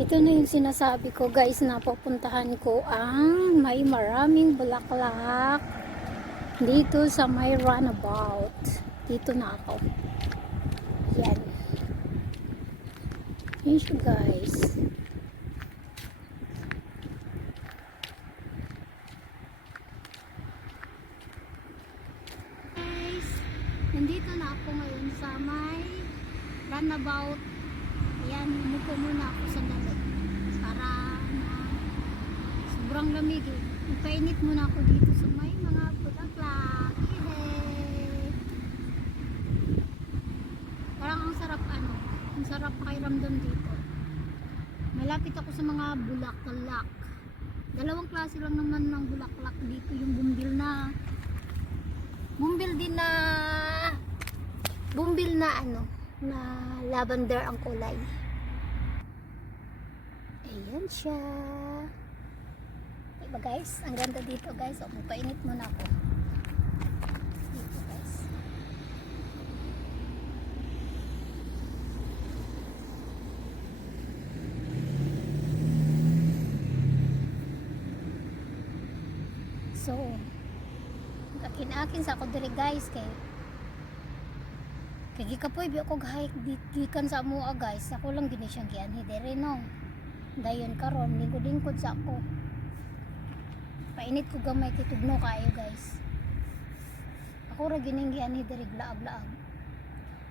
Ito na yung sinasabi ko guys na pupuntahan ko ang may maraming bulaklak dito sa may runabout. Dito na ako. Yan. Yan. Guys, nandito na ako ngayon sa may runabout. Ayan, umupo muna ako sa dagat para na sobrang lamig eh. Ipainit muna ako dito sa may mga bulaklak. Yehey! Parang ang sarap ano, ang sarap pakiramdam dito. Malapit ako sa mga bulaklak. Dalawang klase lang naman ng bulaklak dito, yung bumbil na bumbil din na bumbil na ano na lavender ang kulay. Ayan siya. Diba guys? Ang ganda dito guys. O painit muna ako dito guys so diri guys kay kay gikapoy bi ako gahike di- gikan sa mua guys. Ako lang gini siyang gianhi. Diri no. Dayon karon lingkod-lingkod sa ako. Painit ko gamay kay kayo guys. Ako ra gining gianhi diri blaab-blaab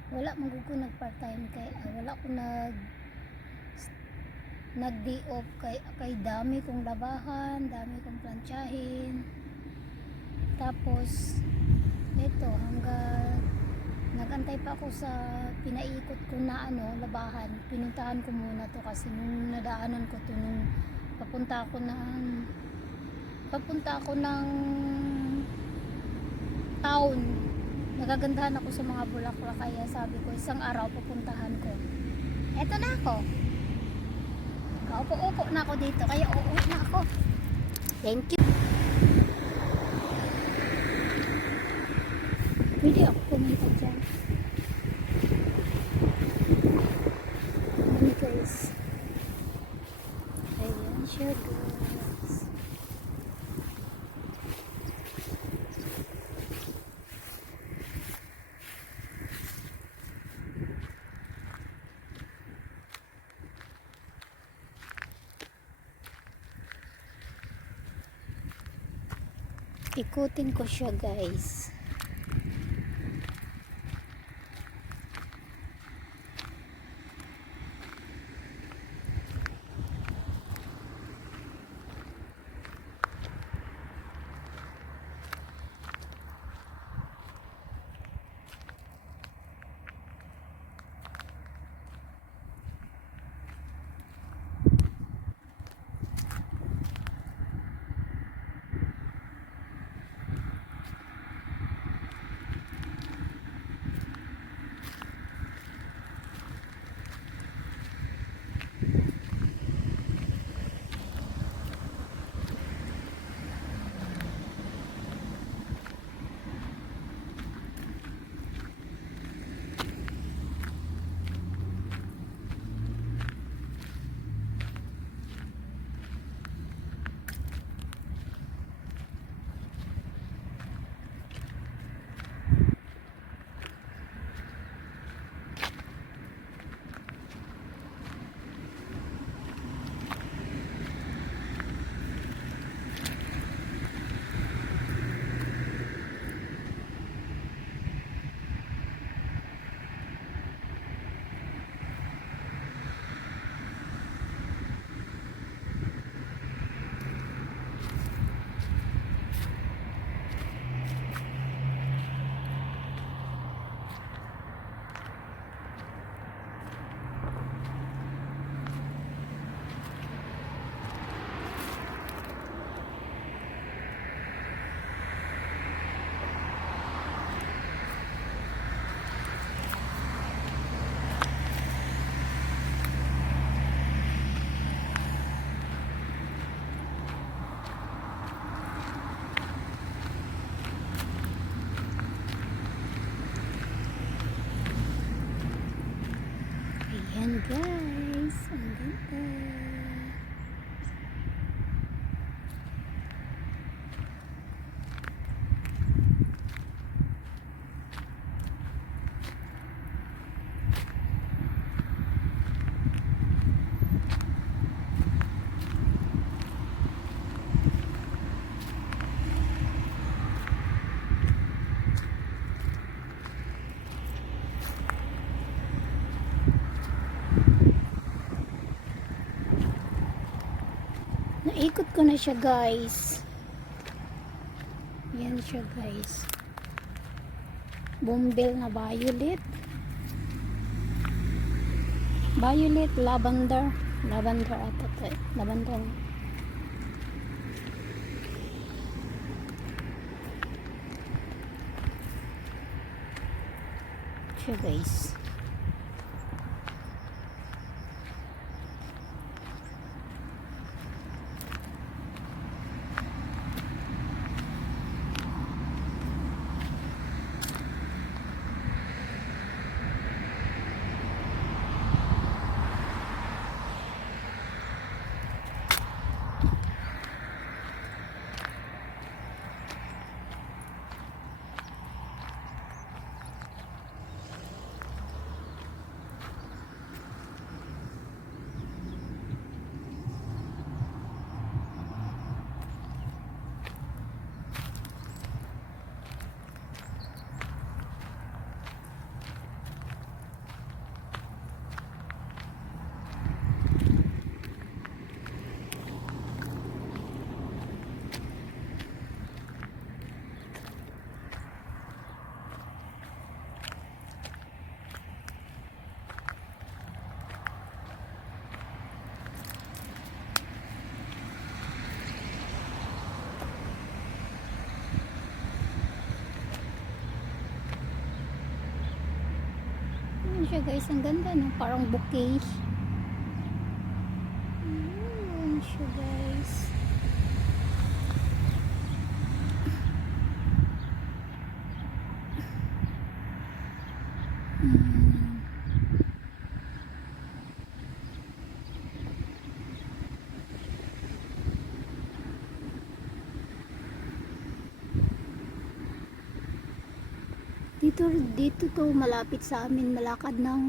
wala man ko nag part time kay ah, wala ko nag nag day off kay kay dami kong labahan dami kong plantsahin tapos, ito, hanggang nagantay pa ako sa pinaikot ko na ano, labahan. Pinuntahan ko muna to kasi nung nadaanan ko to nung papunta ako ng papunta ako ng town. Nagagandahan ako sa mga bulaklak kaya sabi ko isang araw pupuntahan ko. Eto na ako. Kaupo-upo na ako dito kaya uuwi na ako. Thank you. Pwede ako pumunta dyan. Ayan guys. Ayan siya guys. Ikutin ko siya guys. Ayan guys. Ikot ko na siya guys. Yan siya guys. Bumbil na violet. Violet, lavender. Lavender ata to eh. Lavender. Siya guys. Ayan siya guys, ang ganda no? Parang bouquet. Ayan siya guys. Ayan. Dito, to malapit sa amin malakad ng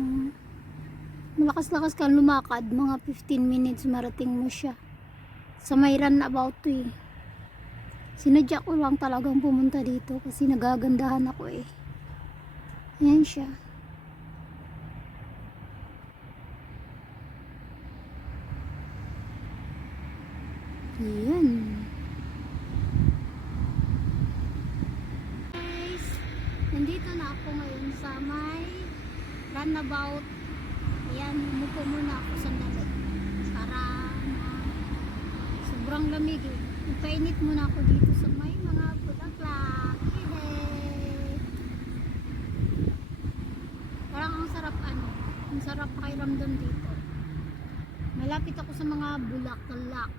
malakas-lakas ka lumakad mga 15 minutes marating mo siya. Sa may about to eh. Sinadya ko lang talagang pumunta dito kasi nagagandahan ako eh. Ayan siya. Ayan guys nandito na ako ngayon may runabout ayan umupo muna ako sandali. Para ma- sobrang lamig eh. Ipainit muna ako dito sa may mga bulaklak. Yay! parang ang sarap ano ang sarap pakiramdam dito. Malapit ako sa mga bulaklak.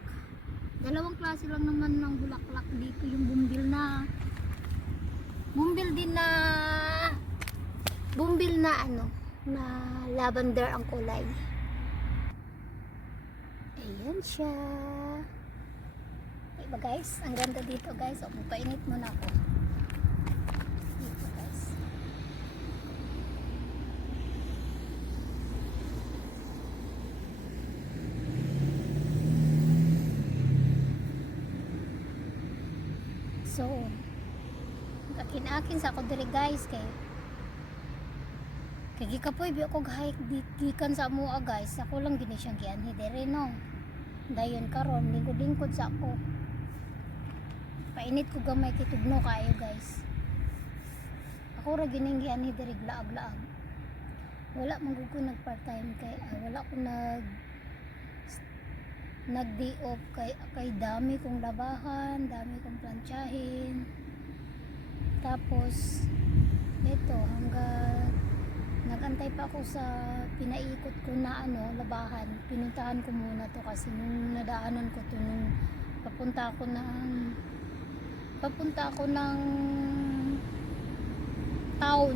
Dalawang klase lang naman ng bulaklak dito yung bumbil na bumbil din na bumbil na ano na lavender ang kulay. Ayan siya. Diba guys? Ang ganda dito guys. O painit muna ako. Dito guys. So akin-akin sa ako diri guys kay kay gikapoy bi ako hike gikan sa mua guys. Ako lang gini siyang gianhi diri no? Dayon karon lingkod-lingkod sa ako. Painit ko gamay kay tugno kayo guys. Ako ra gining gianhi diri glaag-laag. Wala man ko nag part time kay ah, wala ko nag nag day off kay kay dami kong labahan dami kong plantsahin tapos, ito, hanggang nagantay pa ako sa pinaikot ko na ano, labahan. Pinuntahan ko muna to kasi nung nadaanan ko to nung papunta ako ng papunta ako ng town.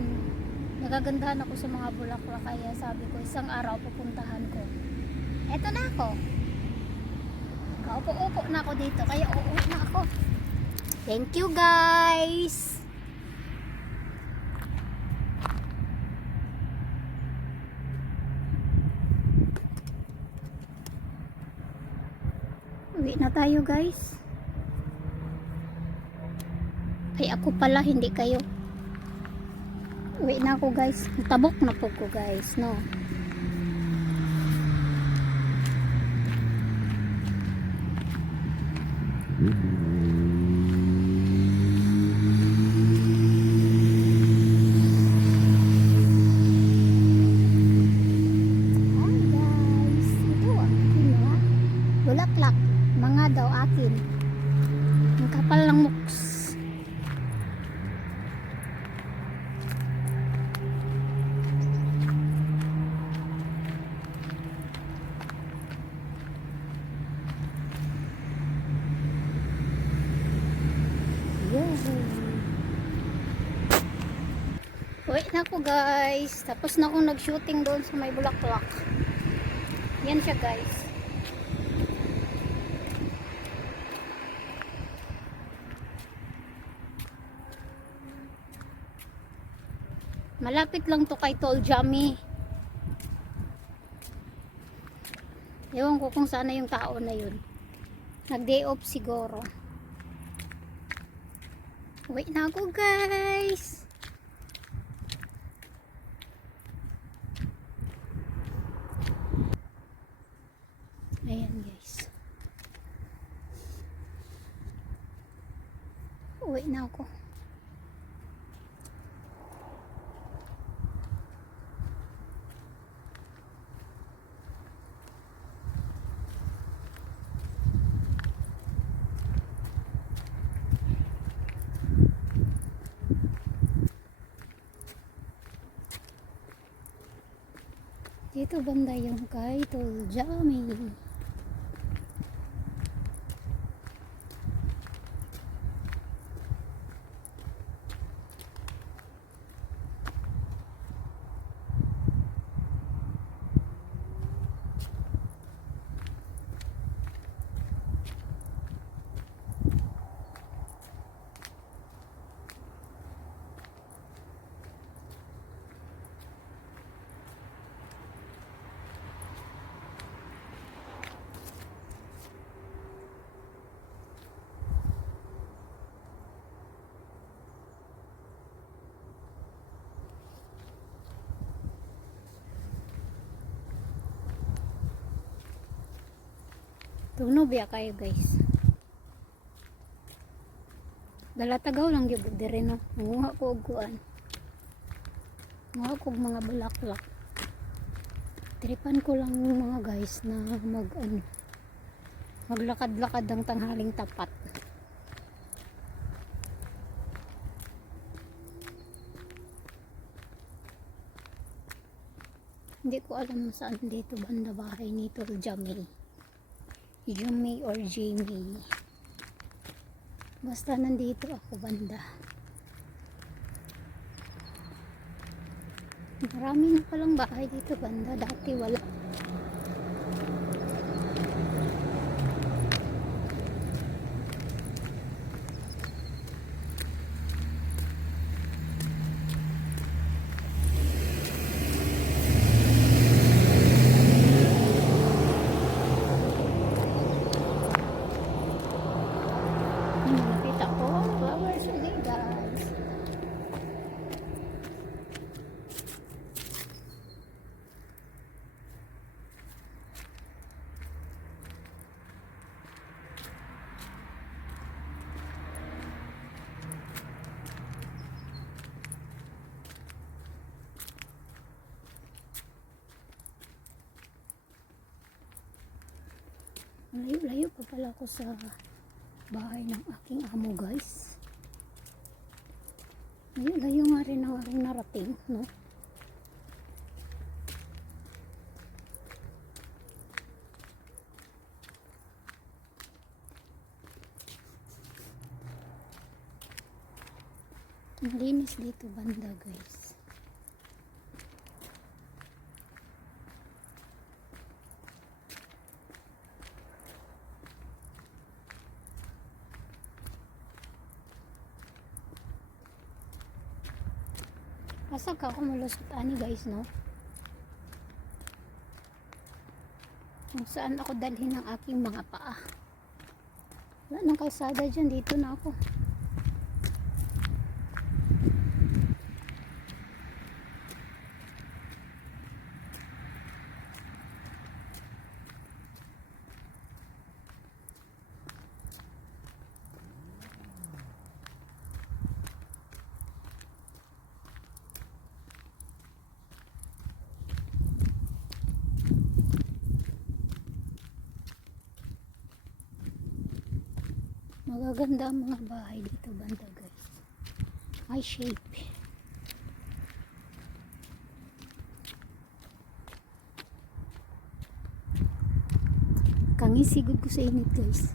Nagagandahan ako sa mga bulaklak kaya sabi ko isang araw pupuntahan ko. Eto na ako. Kaupo-upo na ako dito kaya uupo na ako. Thank you guys! Uwi na tayo guys. Ay ako pala, hindi kayo. Uwi na ako guys. Tabok na po ko guys, no? Tapos na akong nag-shooting doon sa may bulaklak. Yan siya guys. Malapit lang to kay Tol Jammy. Ewan ko kung sana yung tao na yun. Nag-day off siguro. Wait na ako guys. Ayan guys. Uwi na ako. Dito banda yung kay Tol Jammy. Tugno biya kayo guys. Galatagaw lang gyud dire no. Manguha ko og kuan. Manguha ko og mga bulaklak. Tripan ko lang mga guys na mag ano maglakad-lakad ang tanghaling tapat. Hindi ko alam saan dito banda bahay ni Tol Jamil. Yumi or Jamie. Basta nandito ako banda. Marami na palang bahay dito banda. Dati wala. Yung nakita ko, flowers ulit guys. Layo-layo pa pala ako sa bahay ng aking amo guys. Layo-layo nga rin ang aking narating, no? Malinis dito banda guys. Pasag ako malusot ani guys no. Kung saan ako dalhin ng aking mga paa. Wala nang kalsada dyan. Dito na ako. Magaganda ang mga bahay dito banda guys. Ay shape. Kangisigod ko sa init guys.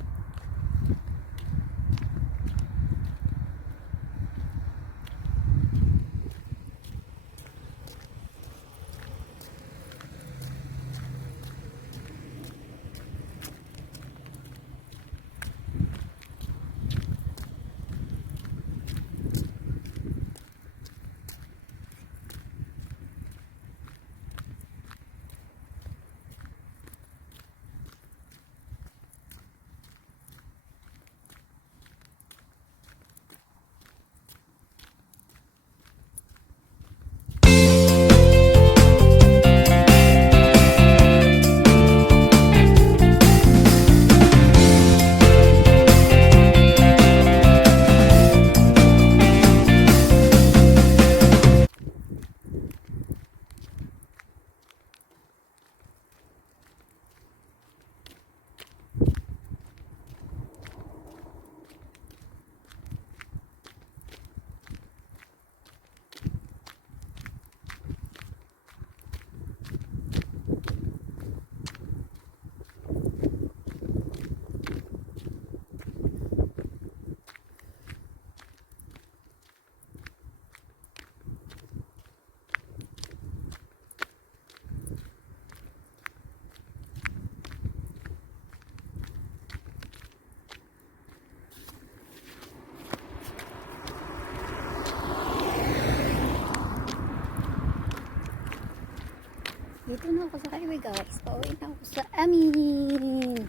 Dito na ako sa highway guys. Pauwi na ako sa amin.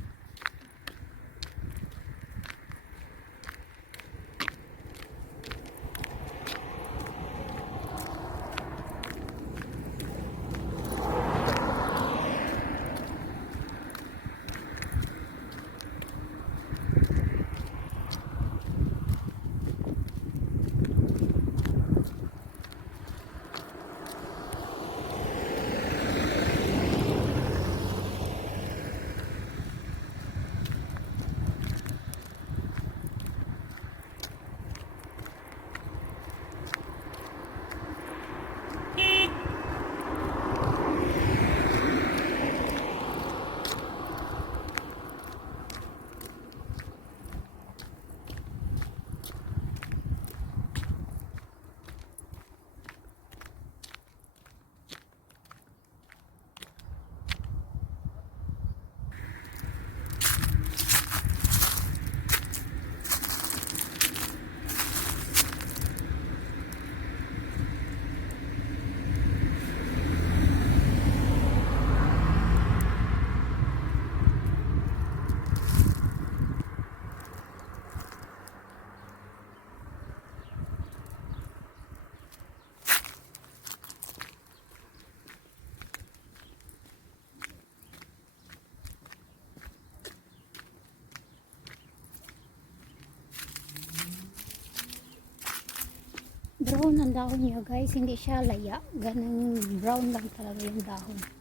Brown ang dahon niya guys. Hindi siya laya. Ganang brown lang talaga yung dahon.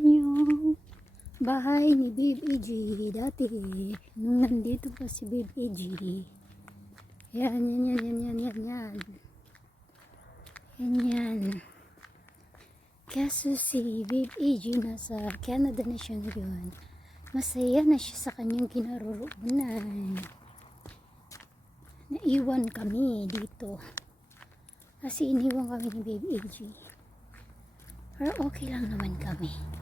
Yung bahay ni Babe AG dati. Nung nandito pa si Babe AG. Yan, yan, yan, yan, yan, yan, yan. Yan, yan. Kaso si Babe AG nasa Canada na siya ngayon. Masaya na siya sa kanyang kinaroroonan. Naiwan kami dito. Kasi iniwan kami ni Babe AG. Pero okay lang naman kami.